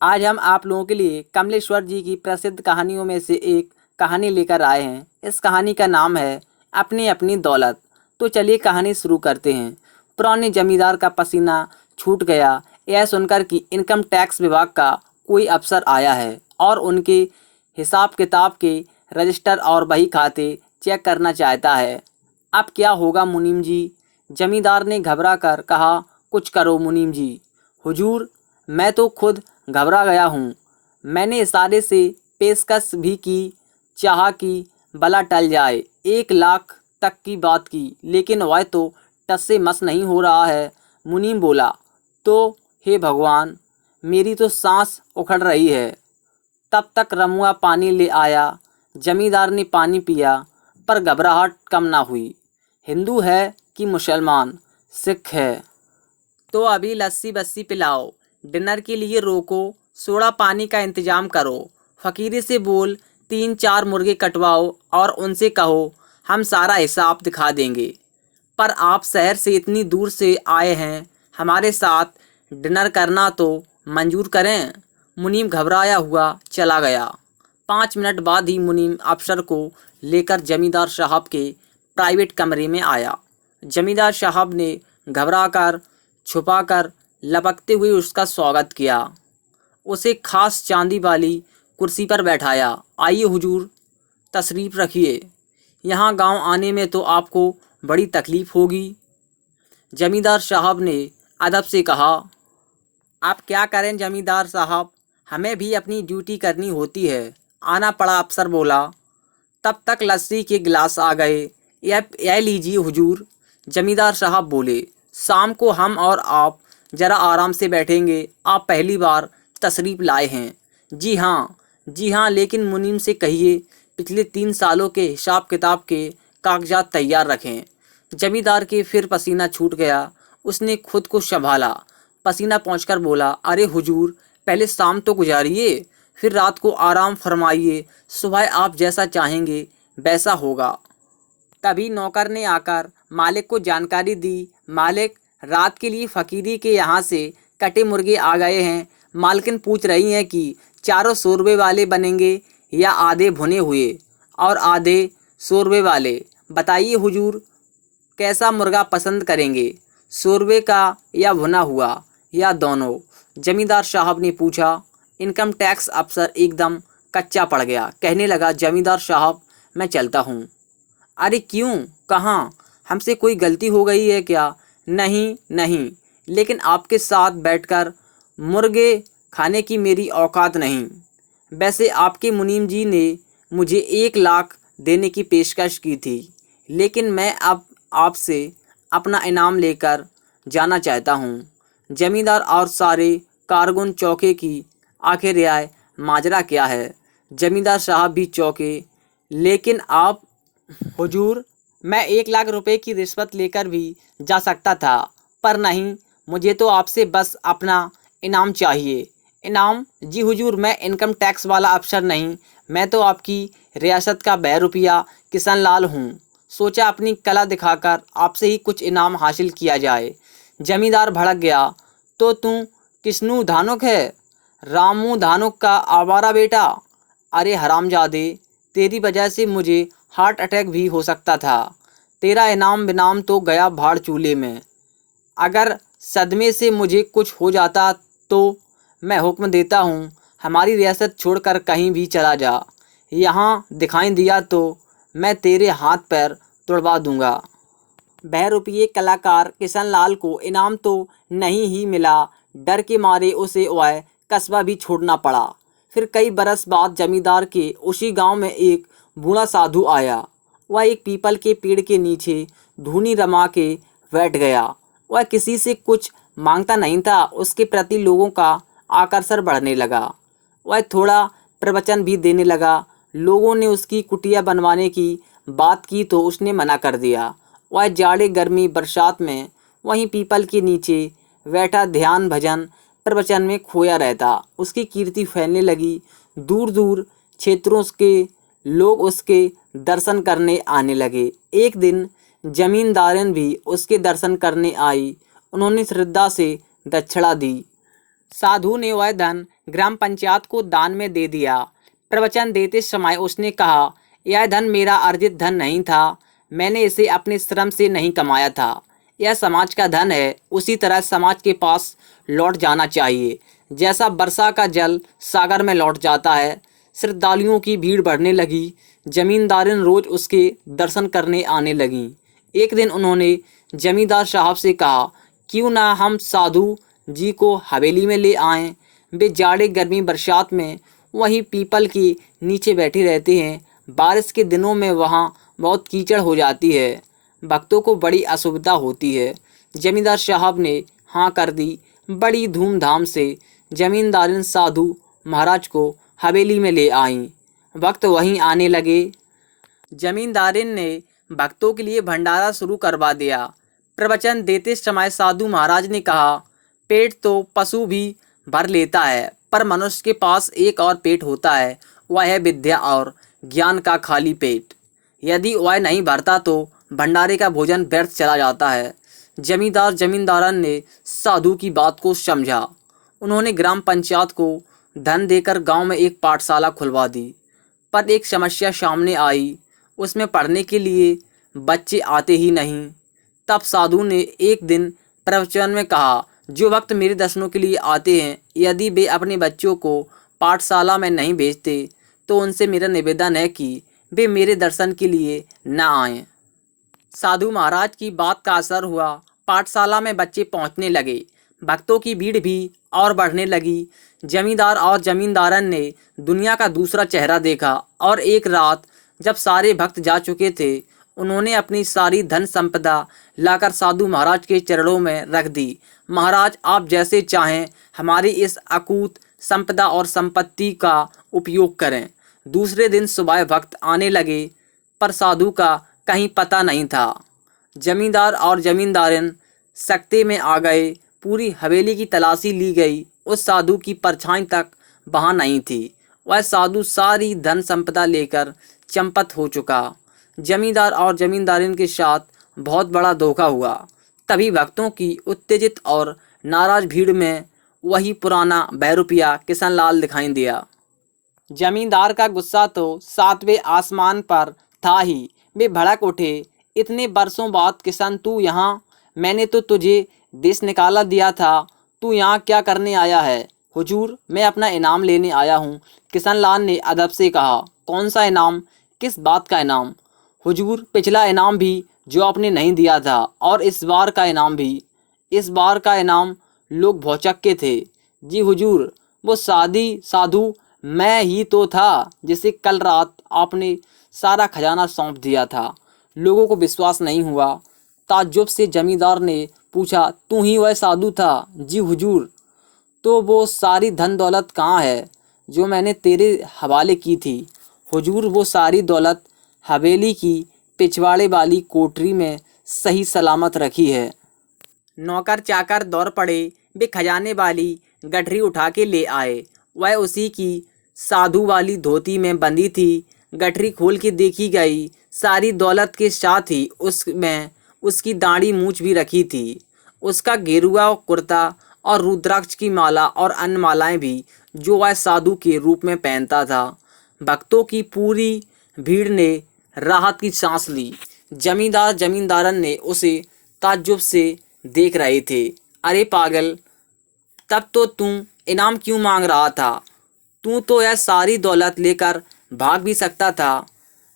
आज हम आप लोगों के लिए कमलेश्वर जी की प्रसिद्ध कहानियों में से एक कहानी लेकर आए हैं। इस कहानी का नाम है अपनी अपनी दौलत। तो चलिए कहानी शुरू करते हैं। पुराने जमींदार का पसीना छूट गया यह सुनकर कि इनकम टैक्स विभाग का कोई अफसर आया है और उनके हिसाब किताब के रजिस्टर और बही खाते चेक करना चाहता है। अब क्या होगा मुनीम जी? जमींदार ने घबरा कर कहा। कुछ करो मुनीम जी। हुजूर, मैं तो खुद घबरा गया हूँ। मैंने इशारे से पेशकश भी की, चाहा कि भला टल जाए। 1 लाख तक की बात की, लेकिन वह तो टस से मस नहीं हो रहा है। मुनीम बोला। तो हे भगवान, मेरी तो सांस उखड़ रही है। तब तक रमुआ पानी ले आया। जमींदार ने पानी पिया, पर घबराहट कम ना हुई। हिंदू है कि मुसलमान, सिख है तो अभी लस्सी बस्सी पिलाओ, डिनर के लिए रोको, सोडा पानी का इंतजाम करो, फकीरी से बोल 3-4 मुर्गे कटवाओ और उनसे कहो हम सारा हिसाब दिखा देंगे। पर आप शहर से इतनी दूर से आए हैं, हमारे साथ डिनर करना तो मंजूर करें। मुनीम घबराया हुआ चला गया। 5 मिनट बाद ही मुनीम अफसर को लेकर जमींदार साहब के प्राइवेट कमरे में आया। जमींदार साहब ने घबराकर छुपाकर लपकते हुए उसका स्वागत किया। उसे खास चांदी वाली कुर्सी पर बैठाया। आइए हुजूर, तशरीफ रखिए। यहाँ गांव आने में तो आपको बड़ी तकलीफ होगी। जमींदार साहब ने अदब से कहा। आप क्या करें जमींदार साहब, हमें भी अपनी ड्यूटी करनी होती है। आना पड़ा, अफसर बोला। तब तक लस्सी के गिलास आ गए। यह लीजिए हुजूर। जमींदार साहब बोले। शाम को हम और आप जरा आराम से बैठेंगे। आप पहली बार तशरीफ़ लाए हैं। जी हाँ, जी हाँ, लेकिन मुनीम से कहिए पिछले 3 सालों के हिसाब किताब के कागजात तैयार रखें। जमींदार के फिर पसीना छूट गया। उसने खुद को संभाला। पसीना पहुँचकर बोला। अरे हुजूर, पहले शाम तो गुजारिए, फिर रात को आराम फरमाइए। सुबह आप जैसा चाहेंगे वैसा होगा। तभी नौकर ने आकर मालिक को जानकारी दी। मालिक, रात के लिए फकीरी के यहाँ से कटे मुर्गे आ गए हैं। मालकिन पूछ रही हैं कि चारों शोरबे वाले बनेंगे या आधे भुने हुए और आधे शोरबे वाले। बताइए हुजूर, कैसा मुर्गा पसंद करेंगे, शोरबे का या भुना हुआ या दोनों? जमींदार साहब ने पूछा। इनकम टैक्स अफसर एकदम कच्चा पड़ गया। कहने लगा, जमींदार साहब, मैं चलता हूँ। अरे क्यों, कहाँ? हमसे कोई गलती हो गई है क्या? नहीं नहीं, लेकिन आपके साथ बैठकर मुर्गे खाने की मेरी औकात नहीं। वैसे आपके मुनीम जी ने मुझे 1 लाख देने की पेशकश की थी, लेकिन मैं अब आपसे अपना इनाम लेकर जाना चाहता हूँ। जमींदार और सारे कारकुन चौके की आखिर यह माजरा क्या है? जमींदार साहब भी चौके। लेकिन आप हुजूर, मैं 1 लाख रुपए की रिश्वत लेकर भी जा सकता था, पर नहीं, मुझे तो आपसे बस अपना इनाम चाहिए। इनाम? जी हुजूर, मैं इनकम टैक्स वाला अफसर नहीं, मैं तो आपकी रियासत का बहरूपिया किशन लाल हूँ। सोचा अपनी कला दिखाकर आपसे ही कुछ इनाम हासिल किया जाए। जमींदार भड़क गया। तो तू किस्नू धानुक है, रामू धानुक का आवारा बेटा? अरे हरामजादे, तेरी वजह से मुझे हार्ट अटैक भी हो सकता था। तेरा इनाम बिनाम तो गया भाड़ चूल्हे में। अगर सदमे से मुझे कुछ हो जाता तो मैं हुक्म देता हूँ, हमारी रियासत छोड़कर कहीं भी चला जा। यहाँ दिखाई दिया तो मैं तेरे हाथ पैर तुड़वा दूंगा। बहरूपिये कलाकार किशन लाल को इनाम तो नहीं ही मिला। डर के मारे उसे वह कस्बा भी छोड़ना पड़ा। फिर कई बरस बाद जमींदार के उसी गांव में एक बूढ़ा साधु आया। वह एक पीपल के पेड़ के नीचे धूनी रमा के बैठ गया। वह किसी से कुछ मांगता नहीं था। उसके प्रति लोगों का आकर्षण बढ़ने लगा। वह थोड़ा प्रवचन भी देने लगा। लोगों ने उसकी कुटिया बनवाने की बात की तो उसने मना कर दिया। वह जाड़े गर्मी बरसात में वहीं पीपल के नीचे बैठा ध्यान भजन प्रवचन में खोया रहता। उसकी कीर्ति फैलने लगी। दूर दूर क्षेत्रों के लोग उसके दर्शन करने आने लगे। एक दिन जमींदारन भी उसके दर्शन करने आई। उन्होंने श्रद्धा से दक्षिणा दी। साधु ने वह धन ग्राम पंचायत को दान में दे दिया। प्रवचन देते समय उसने कहा, यह धन मेरा अर्जित धन नहीं था, मैंने इसे अपने श्रम से नहीं कमाया था। यह समाज का धन है, उसी तरह समाज के पास लौट जाना चाहिए, जैसा वर्षा का जल सागर में लौट जाता है। श्रद्धालुओं की भीड़ बढ़ने लगी। जमींदारिन रोज उसके दर्शन करने आने लगीं। एक दिन उन्होंने जमींदार साहब से कहा, क्यों ना हम साधु जी को हवेली में ले आएं। वे जाड़े गर्मी बरसात में वहीं पीपल के नीचे बैठे रहते हैं। बारिश के दिनों में वहाँ बहुत कीचड़ हो जाती है, भक्तों को बड़ी असुविधा होती है। जमींदार साहब ने हाँ कर दी। बड़ी धूमधाम से जमींदारिन साधु महाराज को हवेली में ले आईं। भक्त वहीं आने लगे। जमींदारिन ने भक्तों के लिए भंडारा शुरू करवा दिया। प्रवचन देते समय साधु महाराज ने कहा, पेट तो पशु भी भर लेता है, पर मनुष्य के पास एक और पेट होता है, वह है विद्या और ज्ञान का खाली पेट। यदि वह नहीं भरता तो भंडारे का भोजन व्यर्थ चला जाता है। जमींदार जमींदारन ने साधु की बात को समझा। उन्होंने ग्राम पंचायत को धन देकर गांव में एक पाठशाला खुलवा दी। पर एक समस्या सामने आई, उसमें पढ़ने के लिए बच्चे आते ही नहीं। तब साधु ने एक दिन प्रवचन में कहा, जो भक्त मेरे दर्शनों के लिए आते हैं, यदि वे अपने बच्चों को पाठशाला में नहीं भेजते तो उनसे मेरा निवेदन है कि वे मेरे दर्शन के लिए न आएं। साधु महाराज की बात का असर हुआ। पाठशाला में बच्चे पहुंचने लगे। भक्तों की भीड़ भी और बढ़ने लगी। जमींदार और जमींदारन ने दुनिया का दूसरा चेहरा देखा और एक रात जब सारे भक्त जा चुके थे, उन्होंने अपनी सारी धन संपदा लाकर साधु महाराज के चरणों में रख दी। महाराज, आप जैसे चाहें हमारी इस अकूत संपदा और संपत्ति का उपयोग करें। दूसरे दिन सुबह भक्त आने लगे, पर साधु का कहीं पता नहीं था। जमींदार और जमींदारिन सकते में आ गए। पूरी हवेली की तलाशी ली गई, उस साधु की परछाई तक वहाँ नहीं थी। वह साधु सारी धन संपदा लेकर चंपत हो चुका। जमींदार और जमींदारिन के साथ बहुत बड़ा धोखा हुआ। तभी भक्तों की उत्तेजित और नाराज भीड़ में वही पुराना बहरूपिया किशनलाल दिखाई दिया। जमींदार का गुस्सा तो सातवें आसमान पर था ही। वे भड़क उठे, इतने बरसों बाद किशन तू यहाँ? मैंने तो तुझे देश निकाला दिया था, तू यहाँ क्या करने आया है? हुजूर, मैं अपना इनाम लेने आया हूँ, किशनलाल ने अदब से कहा। कौन सा इनाम? किस बात का इनाम? हुजूर, पिछला इनाम भी जो आपने नहीं दिया था, और इस बार का इनाम भी। इस बार का इनाम लोग भौचक्के थे। जी हुजूर, वो साधु मैं ही तो था जिसे कल रात आपने सारा खजाना सौंप दिया था। लोगों को विश्वास नहीं हुआ। ताज्जुब से जमींदार ने पूछा, तू ही वह साधु था? जी हुजूर। तो वो सारी धन दौलत कहाँ है जो मैंने तेरे हवाले की थी? हुजूर, वो सारी दौलत हवेली की पिछवाड़े वाली कोठरी में सही सलामत रखी है। नौकर चाकर दौड़ पड़े। वे खजाने वाली गठरी उठा के ले आए। वह उसी की साधु वाली धोती में बंधी थी। गठरी खोल के देखी गई। सारी दौलत के साथ ही उसमें उसकी दाढ़ी मूछ भी रखी थी। उसका गेरुआ कुर्ता और रुद्राक्ष की माला और अन्य मालाएं भी जो वह साधु के रूप में पहनता था। भक्तों की पूरी भीड़ ने राहत की सांस ली। जमींदार जमींदारन ने उसे ताज्जुब से देख रहे थे। अरे पागल, तब तो तू इनाम क्यों मांग रहा था? तू तो यह सारी दौलत लेकर भाग भी सकता था।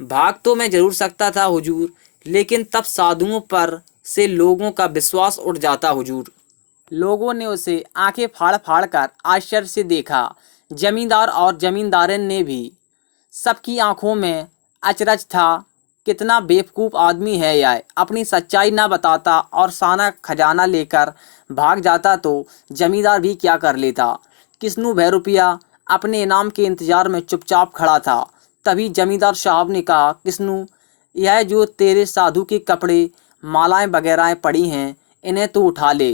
भाग तो मैं जरूर सकता था हुजूर, लेकिन तब साधुओं पर से लोगों का विश्वास उठ जाता हुजूर। लोगों ने उसे आंखें फाड़ फाड़ कर आश्चर्य से देखा। जमींदार और जमींदारन ने भी। सबकी आंखों में अचरज था। कितना बेवकूफ़ आदमी है यह, अपनी सच्चाई न बताता और सारा खजाना लेकर भाग जाता तो जमींदार भी क्या कर लेता। किस्नू भैरुपिया अपने इनाम के इंतजार में चुपचाप खड़ा था। तभी जमींदार साहब ने कहा, किस्नू, यह जो तेरे साधु के कपड़े मालाएं वगैरह पड़ी हैं, इन्हें तो उठा ले।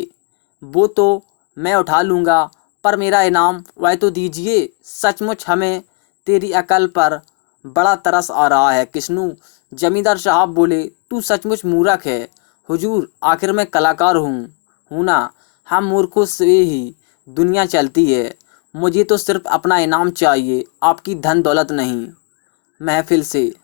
वो तो मैं उठा लूँगा, पर मेरा इनाम वह तो दीजिए। सचमुच हमें तेरी अकल पर बड़ा तरस आ रहा है किस्नू। जमींदार साहब बोले, तू सचमुच मूर्ख है। हुजूर, आखिर मैं कलाकार हूँ ना। हम मूर्खों से ही दुनिया चलती है। मुझे तो सिर्फ अपना इनाम चाहिए, आपकी धन दौलत नहीं। महफिल से